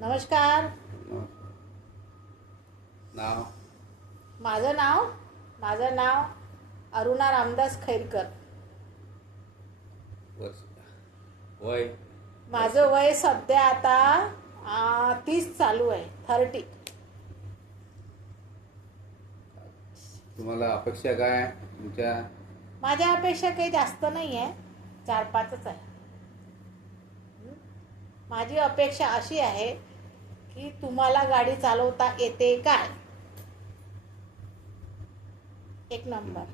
नमस्कार. नाव माझं नाव अरुणा रामदास खैरकर. वर्ष वय माझं वय सध्या आता 30 चालू आहे. 30. तुम्हाला अपेक्षा काय तुमच्या? माझ्या अपेक्षा काही जास्त नाही आहे, 4-5च आहे. माझी अपेक्षा अशी आहे की तुम्हाला गाडी चालवता येते काय? 1 नंबर.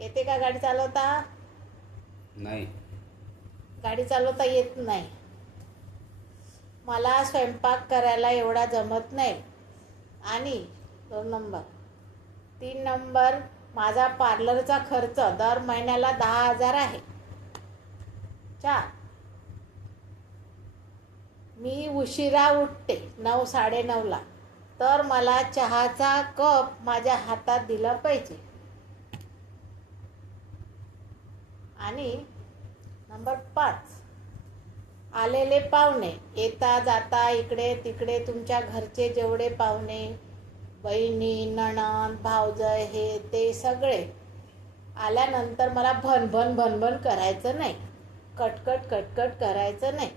येते का गाडी चालवता? नाही. गाडी चालवता येत नाही. मला स्वयंपाक करायला एवढा जमत नाही. आणि 2 नंबर. 3 नंबर, माझा पार्लरचा खर्च दर महिन्याला 10,000 आहे. 4, मी उशिरा उठते 9-9:30ला, तर मला चहाचा कप माझ्या हातात दिला पाहिजे. आणि नंबर 5, आलेले पाहुणे, येता जाता इकडे तिकडे तुमच्या घरचे जेवढे पाहुणे, बहिणी, नणंद, भावजय, हे ते सगळे आल्यानंतर मला भनभन करायचं नाही. कटकट करायचं नाही.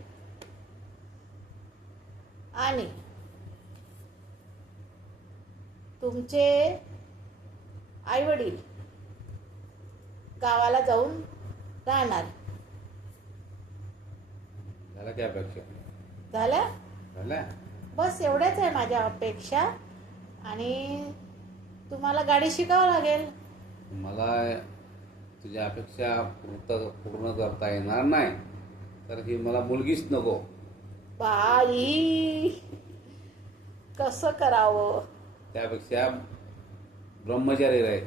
आणि तुमचे आईवडील गावाला जाऊन राहणार. झालं काय अपेक्षा? झाल्या? बस एवढ्याच आहे माझ्या अपेक्षा. आणि तुम्हाला गाडी शिकावं लागेल. मला तुझ्या अपेक्षा पूर्ण करता येणार नाही, तर ही मला मुलगीच नको. बाई, कसं करावं? त्यापेक्षा ब्रह्मचारी राहील.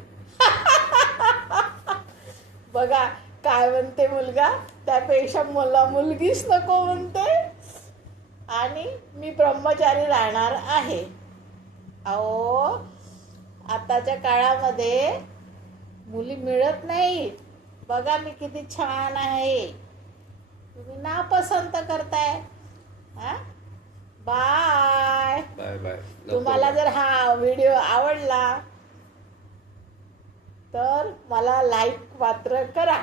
बघा काय म्हणते मुलगा, त्यापेक्षा मला मुलगीच नको म्हणते आणि मी ब्रह्मचारी राहणार आहे. अहो, आताच्या काळामध्ये मुली मिळत नाही. बघा मी किती छान आहे, तुम्ही नापसंत करताय. बाय. Bye bye. तुम्हाला जर हा व्हिडिओ आवडला तर मला लाईक मात्र करा,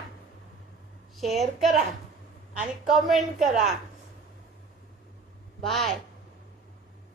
शेअर करा आणि कमेंट करा. बाय.